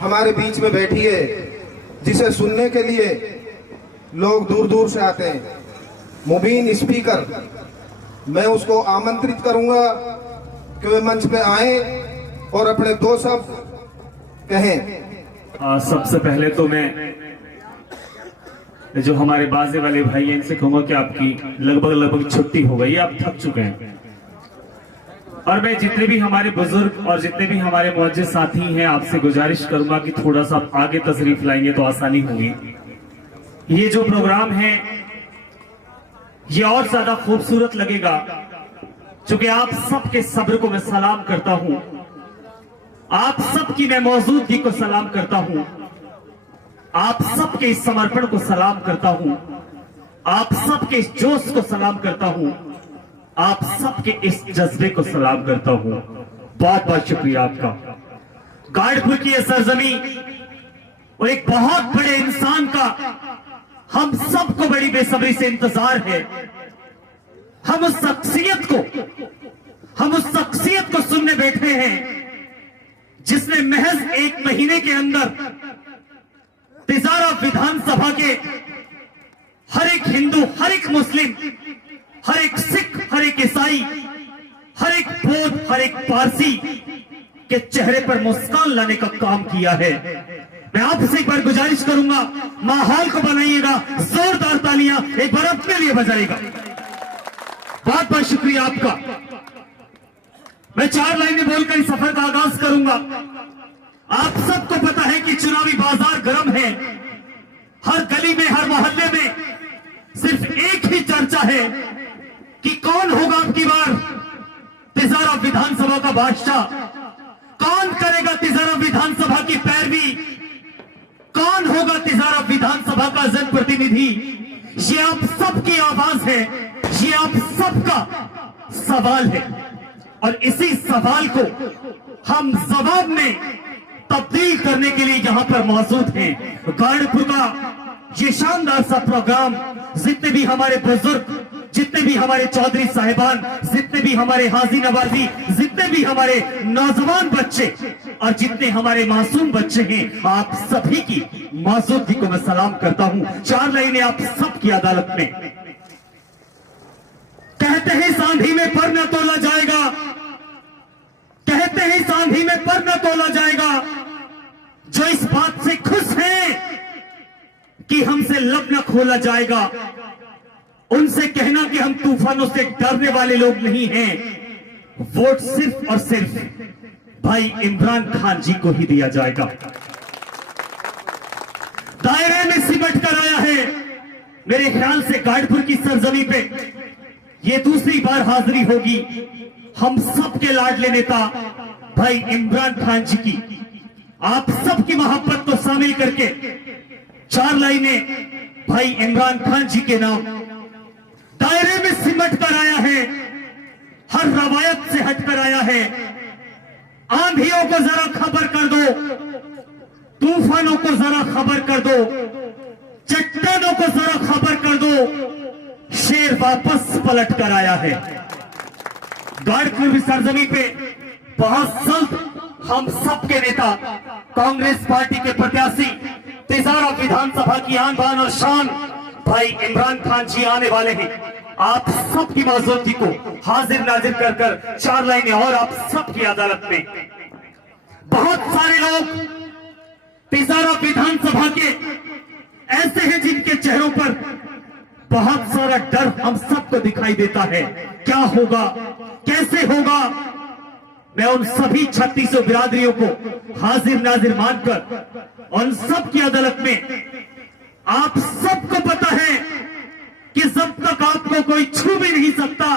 हमारे बीच में बैठी है, जिसे सुनने के लिए लोग दूर दूर से आते हैं। मुबीन स्पीकर, मैं उसको आमंत्रित करूंगा कि वे मंच पे आए और अपने दो शब्द कहें। सबसे पहले तो मैं जो हमारे बाजे वाले भाई हैं इनसे कहूंगा कि आपकी लगभग छुट्टी हो गई, आप थक चुके हैं। और मैं जितने भी हमारे बुजुर्ग और जितने भी हमारे मौजूद साथी हैं आपसे गुजारिश करूंगा कि थोड़ा सा आगे तशरीफ लाएंगे तो आसानी होगी। ये जो प्रोग्राम है ये और ज्यादा खूबसूरत लगेगा क्योंकि आप सबके सब्र को मैं सलाम करता हूं, आप सबकी मैं मौजूदगी को सलाम करता हूं, आप सबके इस समर्पण को सलाम करता हूं, आप सबके इस जोश को सलाम करता हूं, आप सबके इस जज्बे को सलाम करता हूं। बहुत बहुत शुक्रिया आपका। गाड़पुर की यह सरजमी और एक बहुत बड़े इंसान का हम सबको बड़ी बेसब्री से इंतजार है। हम उस शख्सियत को सुनने बैठे हैं जिसने महज 1 महीने के अंदर तिजारा विधानसभा के हर एक हिंदू, हर एक मुस्लिम, हर एक सिख, हर एक ईसाई, हर एक बौद्ध, हर एक पारसी के चेहरे पर मुस्कान लाने का काम किया है। मैं आपसे एक बार गुजारिश करूंगा, माहौल को बनाइएगा, जोरदार तालियां एक बार अपने लिए बजाइएगा। बहुत बहुत शुक्रिया आपका। मैं 4 लाइनें बोलकर इस सफर का आगाज करूंगा। आप सबको पता है कि चुनावी बाजार गर्म है। हर गली में, हर मोहल्ले में सिर्फ एक ही चर्चा है कि कौन होगा अब की बार तिजारा विधानसभा का बादशाह, कौन करेगा तिजारा विधानसभा की पैरवी, कौन होगा तिजारा विधानसभा का जनप्रतिनिधि। ये आप सबकी आवाज है, ये आप सबका सवाल है और इसी सवाल को हम जवाब में तब्दील करने के लिए यहां पर मौजूद हैं। गाड़पुर का ये शानदार सा प्रोग्राम, जितने भी हमारे बुजुर्ग, जितने भी हमारे चौधरी साहिबान, जितने भी हमारे हाजी नवाजी, जितने भी हमारे नौजवान बच्चे और जितने हमारे मासूम बच्चे हैं, आप सभी की मौजूदगी को मैं सलाम करता हूं। 4 लाइनें आप सबकी अदालत में। कहते हैं सांधी में पर न तोला जाएगा, कहते हैं सांधी में पर न तोला जाएगा। जो इस बात से खुश हैं कि हमसे लब न खोला जाएगा, उनसे कहना कि हम तूफानों से डरने वाले लोग नहीं हैं। वोट सिर्फ और सिर्फ भाई इमरान खान जी को ही दिया जाएगा। दायरे में सिमट कर आया है। मेरे ख्याल से गाड़पुर की सरजमी पे ये दूसरी बार हाजिरी होगी हम सबके लाडले नेता भाई इमरान खान जी की। आप सबकी मोहब्बत को शामिल करके 4 लाइनें भाई इमरान खान जी के नाम। दायरे में सिमट कर आया है, हर रवायत से हटकर आया है। आंधियों को जरा खबर कर दो, तूफानों को जरा खबर कर दो, चट्टानों को जरा खबर कर दो, शेर वापस पलट कर आया है। गाड़पुर की सरजमी पे बहुत जल्द हम सबके नेता, कांग्रेस पार्टी के प्रत्याशी, तिजारा विधानसभा की आन बान और शान भाई इमरान खान जी आने वाले हैं। आप सबकी मौजूदगी को हाजिर नाजिर कर कर 4 लाइनें और आप सबकी अदालत में। बहुत सारे लोग तिजारा विधानसभा के ऐसे हैं जिनके चेहरों पर बहुत सारा डर हम सबको दिखाई देता है। क्या होगा, कैसे होगा। मैं उन सभी 3600 बिरादरियों को हाजिर नाजिर मानकर उन सब की अदालत में, आप सबको पता है कि जब तक आपको कोई छू भी नहीं सकता,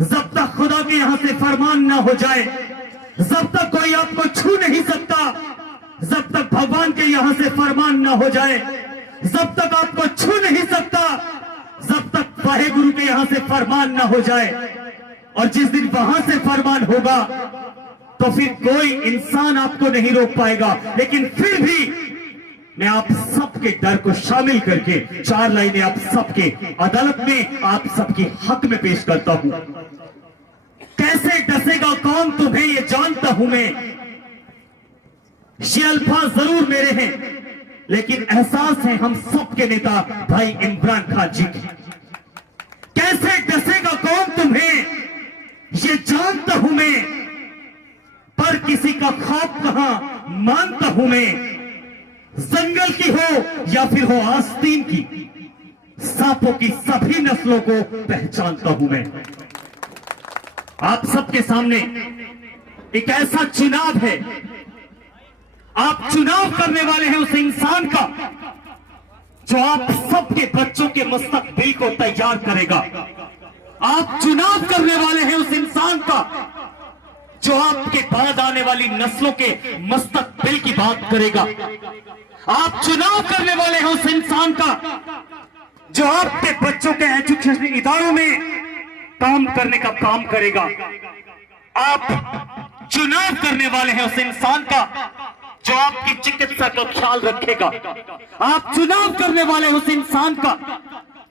जब तक खुदा के यहां से फरमान ना हो जाए, जब तक कोई आपको छू नहीं सकता, जब तक भगवान के यहां से फरमान ना हो जाए, जब तक आपको छू नहीं सकता, जब तक वाहे गुरु के यहां से फरमान ना हो जाए। और जिस दिन वहां से फरमान होगा तो फिर कोई इंसान आपको नहीं रोक पाएगा। लेकिन फिर भी मैं आप सबके डर को शामिल करके 4 लाइनें आप सबके अदालत में, आप सबके हक में पेश करता हूं। कैसे डसेगा कौन तुम्हें ये जानता हूं मैं, ये अल्फाज जरूर मेरे हैं, लेकिन एहसास है हम सबके नेता भाई इमरान खान जी की। कैसे डसेगा कौन तुम्हें ये जानता हूं मैं, पर किसी का खौफ कहां मानता हूं मैं। जंगल की हो या फिर हो आस्तीन की, सांपों की सभी नस्लों को पहचानता हूं मैं। आप सबके सामने एक ऐसा चुनाव है, आप चुनाव करने वाले हैं उस इंसान का जो आप सबके बच्चों के मुस्तकबिल को तैयार करेगा। आप चुनाव करने वाले हैं उस इंसान का जो आपके बाद आने वाली नस्लों के मुस्तकबिल की बात करेगा। आप चुनाव करने वाले हैं उस इंसान का जो आपके बच्चों के एजुकेशन इदारों में काम करने का काम करेगा। आप चुनाव करने वाले हैं उस इंसान का जो आपकी चिकित्सा का ख्याल रखेगा। आप चुनाव करने वाले उस इंसान का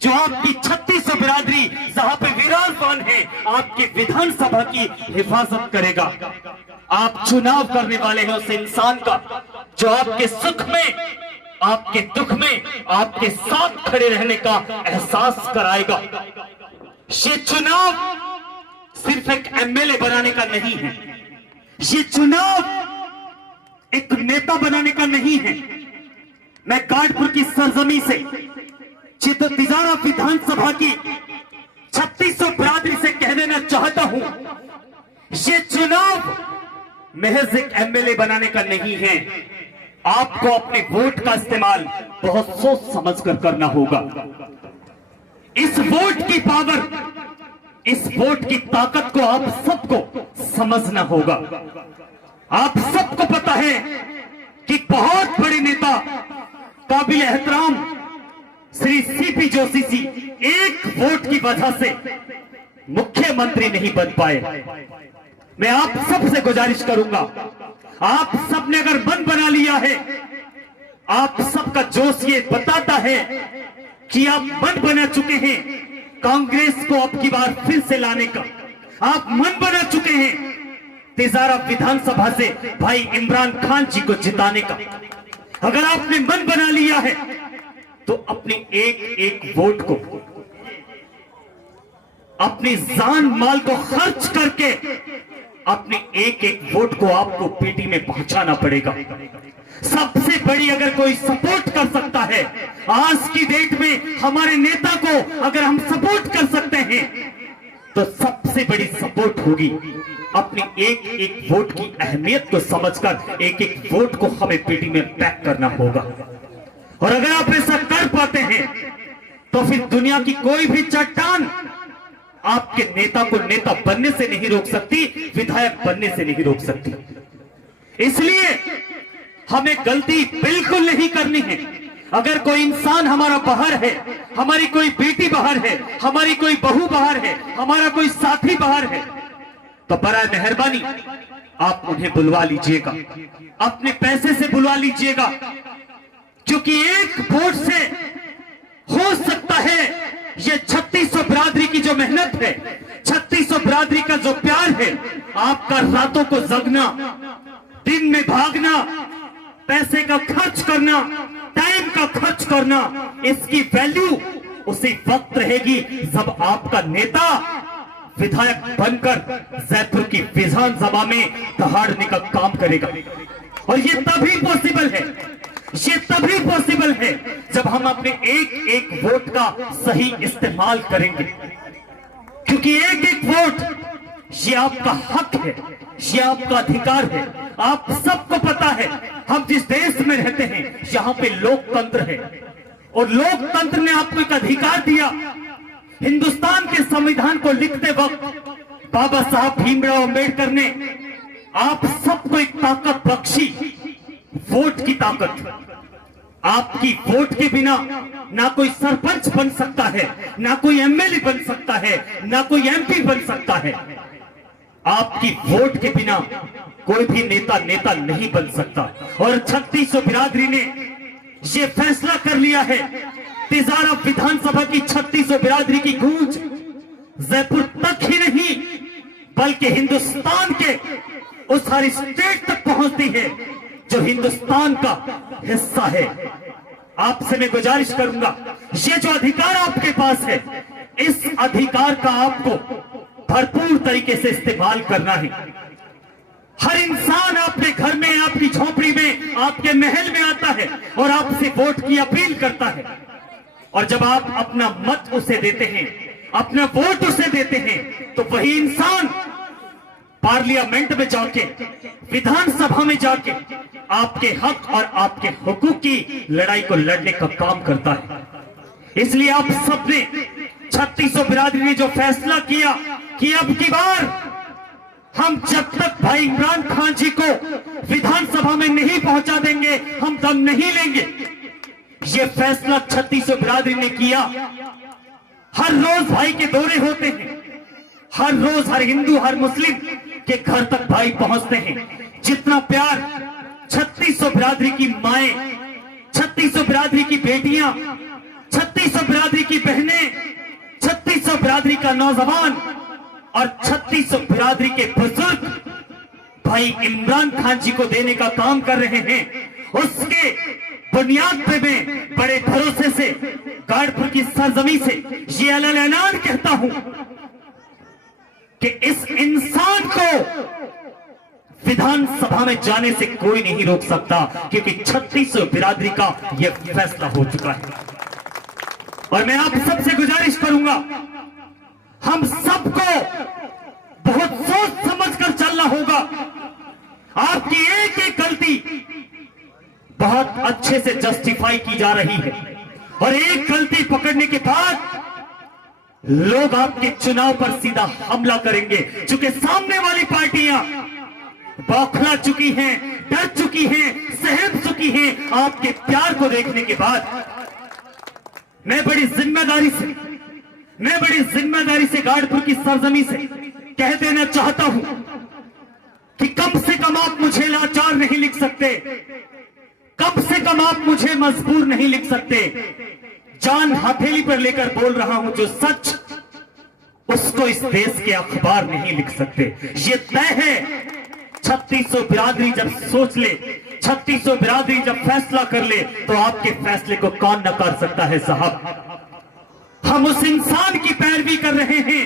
जो आपकी 3600 बिरादरी जहां पे विराजमान है, आपकी विधानसभा की हिफाजत करेगा। आप चुनाव करने वाले हैं उस इंसान का जो आपके सुख में, आपके दुख में आपके साथ खड़े रहने का एहसास कराएगा। ये चुनाव सिर्फ एक एमएलए बनाने का नहीं है, ये चुनाव एक नेता बनाने का नहीं है। मैं गाडपुर की सरजमी से तिजारा विधानसभा की 3600 बिरादरी से कह देना चाहता हूं, ये चुनाव महज एक एमएलए बनाने का नहीं है। आपको अपने वोट का इस्तेमाल बहुत सोच समझकर करना होगा। इस वोट की पावर, इस वोट की ताकत को आप सबको समझना होगा। आप सबको पता है कि बहुत बड़े नेता काबिल एहतराम श्री सीपी जोशी जी एक वोट की वजह से मुख्यमंत्री नहीं बन पाए। मैं आप सबसे गुजारिश करूंगा, आप सबने अगर मन बना लिया है, आप सबका जोश ये बताता है कि आप मन बना चुके हैं कांग्रेस को अब की बार फिर से लाने का, आप मन बना चुके हैं तिजारा विधानसभा से भाई इमरान खान जी को जिताने का। अगर आपने मन बना लिया है तो अपनी एक एक वोट को, अपनी जान माल को खर्च करके अपनी एक एक वोट को आपको पेटी में पहुंचाना पड़ेगा। सबसे बड़ी अगर कोई सपोर्ट कर सकता है आज की डेट में, हमारे नेता को अगर हम सपोर्ट कर सकते हैं तो सबसे बड़ी सपोर्ट होगी अपनी एक एक वोट की अहमियत को समझकर एक एक वोट को हमें पेटी में पैक करना होगा। और अगर आप ऐसा कर पाते हैं तो फिर दुनिया की कोई भी चट्टान आपके नेता को नेता बनने से नहीं रोक सकती, विधायक बनने से नहीं रोक सकती। इसलिए हमें गलती बिल्कुल नहीं करनी है। अगर कोई इंसान हमारा बाहर है, हमारी कोई बेटी बाहर है, हमारी कोई बहू बाहर है, हमारा कोई साथी बाहर है, तो बराए मेहरबानी आप उन्हें बुलवा लीजिएगा, अपने पैसे से बुलवा लीजिएगा, क्योंकि एक वोट से हो सकता है ये 3600 बिरादरी की जो मेहनत है, 3600 बिरादरी का जो प्यार है, आपका रातों को जगना, दिन में भागना, पैसे का खर्च करना, टाइम का खर्च करना, इसकी वैल्यू उसी वक्त रहेगी जब आपका नेता विधायक बनकर जयपुर की विधानसभा में दहाड़ने का काम करेगा। और ये तभी पॉसिबल है, ये तभी पॉसिबल है जब हम अपने एक एक वोट का सही इस्तेमाल करेंगे, क्योंकि एक एक वोट ये आपका हक है, ये आपका अधिकार है। आप सबको पता है हम जिस देश में रहते हैं यहाँ पे लोकतंत्र है, और लोकतंत्र ने आपको एक अधिकार दिया। हिंदुस्तान के संविधान को लिखते वक्त बाबा साहब भीमराव अंबेडकर ने आप सबको एक ताकत बख्शी, वोट की ताकत। आपकी वोट के बिना ना कोई सरपंच बन सकता है, ना कोई एमएलए बन सकता है, ना कोई एमपी बन सकता है। आपकी वोट के बिना कोई भी नेता नहीं बन सकता। और 3600 बिरादरी ने ये फैसला कर लिया है, तिजारा विधानसभा की 3600 बिरादरी की गूंज जयपुर तक ही नहीं बल्कि हिंदुस्तान के उस हर स्टेट तक पहुंचती है जो हिंदुस्तान का हिस्सा है। आपसे मैं गुजारिश करूंगा, ये जो अधिकार आपके पास है, इस अधिकार का आपको भरपूर तरीके से इस्तेमाल करना है। हर इंसान आपके घर में, आपकी झोपड़ी में, आपके महल में आता है और आपसे वोट की अपील करता है। और जब आप अपना मत उसे देते हैं, अपना वोट उसे देते हैं, तो वही इंसान पार्लियामेंट में जाके, विधानसभा में जाके आपके हक और आपके हुकूक की लड़ाई को लड़ने का काम करता है। इसलिए आप सबने 3600 बिरादरी ने जो फैसला किया कि अब की बार हम जब तक भाई इमरान खान जी को विधानसभा में नहीं पहुंचा देंगे, हम दम नहीं लेंगे। ये फैसला 3600 बिरादरी ने किया। हर रोज भाई के दौरे होते हैं, हर रोज हर हिंदू, हर मुस्लिम के घर तक भाई पहुंचते हैं। जितना प्यार 3600 बिरादरी की माएं, 3600 बिरादरी की बेटियां, 3600 बिरादरी की बहनें, 3600 बिरादरी का नौजवान और 3600 बिरादरी के बुजुर्ग भाई इमरान खान जी को देने का काम कर रहे हैं, उसके बुनियाद पे मैं बड़े भरोसे से गाड़पुर की सरजमी से ये ऐलान कहता हूं कि इस इंसान को विधानसभा में जाने से कोई नहीं रोक सकता, क्योंकि 3600 बिरादरी का यह फैसला हो चुका है। और मैं आप सबसे गुजारिश करूंगा, हम सबको बहुत सोच समझकर चलना होगा। आपकी एक एक गलती बहुत अच्छे से जस्टिफाई की जा रही है और एक गलती पकड़ने के बाद लोग आपके चुनाव पर सीधा हमला करेंगे, क्योंकि सामने वाली पार्टियां बौखला चुकी हैं, डर चुकी हैं, सहम चुकी हैं आपके प्यार को देखने के बाद। मैं बड़ी जिम्मेदारी से गाड़पुर की सरजमी से कह देना चाहता हूं कि कम से कम आप मुझे लाचार नहीं लिख सकते, कम से कम आप मुझे मजबूर नहीं लिख सकते। जान हथेली पर लेकर बोल रहा हूं, जो सच उसको इस देश के अखबार नहीं लिख सकते। ये तय है। 3600 बिरादरी जब सोच ले, 3600 बिरादरी जब फैसला कर ले, तो आपके फैसले को कौन नकार सकता है साहब। हम उस इंसान की पैरवी कर रहे हैं,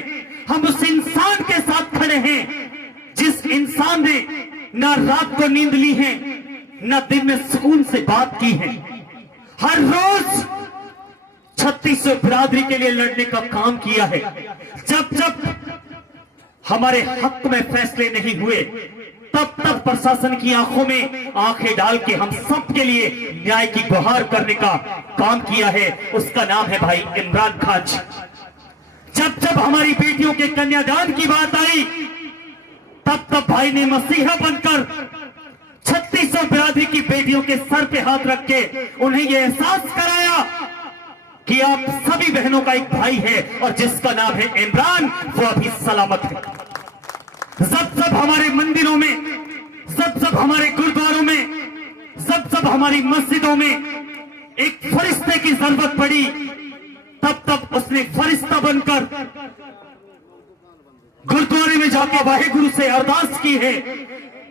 हम उस इंसान के साथ खड़े हैं जिस इंसान ने ना रात को नींद ली है, ना दिन में सुकून से बात की है। हर रोज 3600 बिरादरी के लिए लड़ने का काम किया है। जब जब हमारे हक में फैसले नहीं हुए, तब तब प्रशासन की आंखों में आंखें डाल के हम सब के लिए न्याय की गुहार करने का काम किया है। उसका नाम है भाई इमरान खान जी। जब जब हमारी बेटियों के कन्यादान की बात आई, तब तब भाई ने मसीहा बनकर 3600 बिरादरी की बेटियों के सर पे हाथ रख के उन्हें यह एहसास कराया कि आप सभी बहनों का एक भाई है और जिसका नाम है इमरान, वो अभी सलामत है। जब हमारे मंदिरों में, जब हमारे गुरुद्वारों में, जब हमारी मस्जिदों में एक फरिश्ते की जरूरत पड़ी, तब उसने फरिश्ता बनकर गुरुद्वारे में जाके वाहेगुरु से अरदास की है,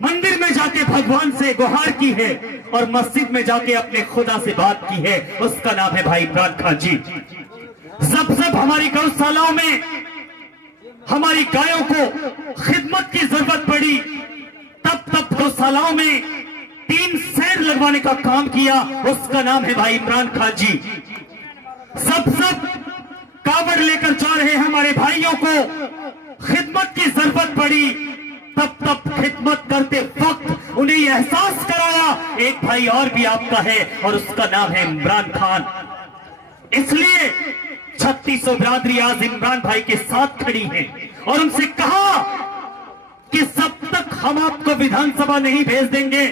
मंदिर में जाके भगवान से गुहार की है और मस्जिद में जाके अपने खुदा से बात की है। उसका नाम है भाई इमरान खान जी। जब हमारी गौशालाओं में हमारी गायों को खिदमत की जरूरत पड़ी, तब गौशालाओं में 3 सैर लगवाने का काम किया। उसका नाम है भाई इमरान खान जी। सब कावड़ लेकर जा रहे हमारे भाइयों को खिदमत की जरूरत पड़ी, तब खिदमत करते वक्त उन्हें यह एहसास कराया एक भाई और भी आपका है और उसका नाम है इमरान खान। इसलिए 3600 बिरादरी आज इमरान भाई के साथ खड़ी है और उनसे कहा कि जब तक हम आपको विधानसभा नहीं भेज देंगे,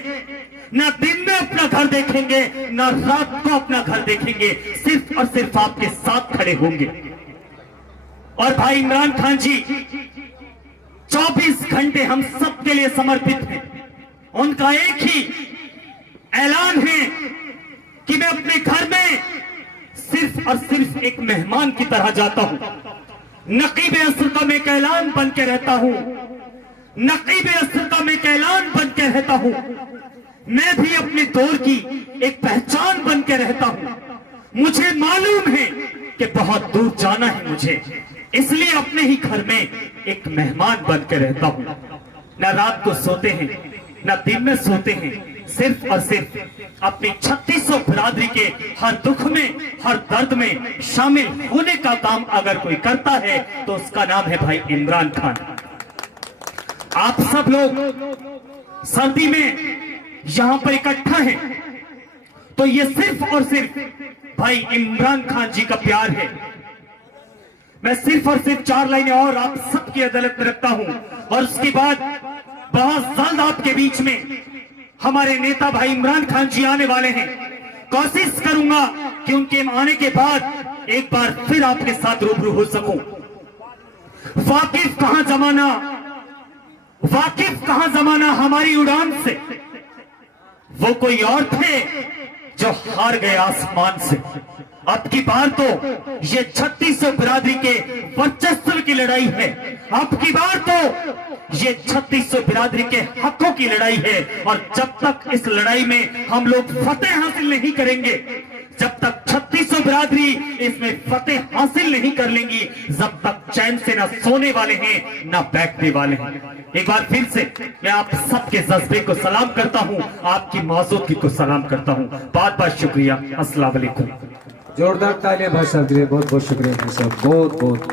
ना दिन में अपना घर देखेंगे, ना रात को अपना घर देखेंगे, सिर्फ और सिर्फ आपके साथ खड़े होंगे। और भाई इमरान खान जी 24 घंटे हम सब के लिए समर्पित हैं। उनका एक ही ऐलान है कि मैं अपने घर में सिर्फ और सिर्फ एक मेहमान की तरह जाता हूं। नकीब असर का मैं एक ऐलान बन के रहता हूं, नकीब असर का मैं एक ऐलान बन के रहता हूं मैं भी अपने दौर की एक पहचान बन के रहता हूं। मुझे मालूम है कि बहुत दूर जाना है मुझे, इसलिए अपने ही घर में एक मेहमान बन के रहता हूं। न रात को सोते हैं, न दिन में सोते हैं, सिर्फ और सिर्फ अपनी 3600 बिरादरी के हर दुख में, हर दर्द में शामिल होने का काम अगर कोई करता है तो उसका नाम है भाई इमरान खान। आप सब लोग सर्दी में यहां पर इकट्ठा हैं तो ये सिर्फ और सिर्फ भाई इमरान खान जी का प्यार है। मैं सिर्फ और सिर्फ 4 लाइनें और आप सबकी अदालत में रखता हूं और उसके बाद बहुत जल्द आपके बीच में हमारे नेता भाई इमरान खान जी आने वाले हैं। कोशिश करूंगा कि उनके आने के बाद एक बार फिर आपके साथ रूबरू हो सकूं। वाकिफ कहां जमाना हमारी उड़ान से, वो कोई और थे जो हार गए आसमान से। अब की बार तो ये 3600 बिरादरी के वर्चस्व की लड़ाई है। अब की बार तो ये 3600 बिरादरी के हकों की लड़ाई है और जब तक इस लड़ाई में हम लोग फतेह हासिल नहीं करेंगे, जब तक 3600 बिरादरी इसमें फतेह हासिल नहीं कर लेंगी, जब तक चैन से ना सोने वाले हैं ना बैठने वाले हैं। एक बार फिर से मैं आप सबके जज्बे को सलाम करता हूं, आपकी मौजूदगी को सलाम करता हूं। बहुत बहुत शुक्रिया। अस्सलाम वालेकुम। जोरदार तालियां भाई साहब के लिए, बहुत बहुत शुक्रिया भाई साहब, बहुत बहुत।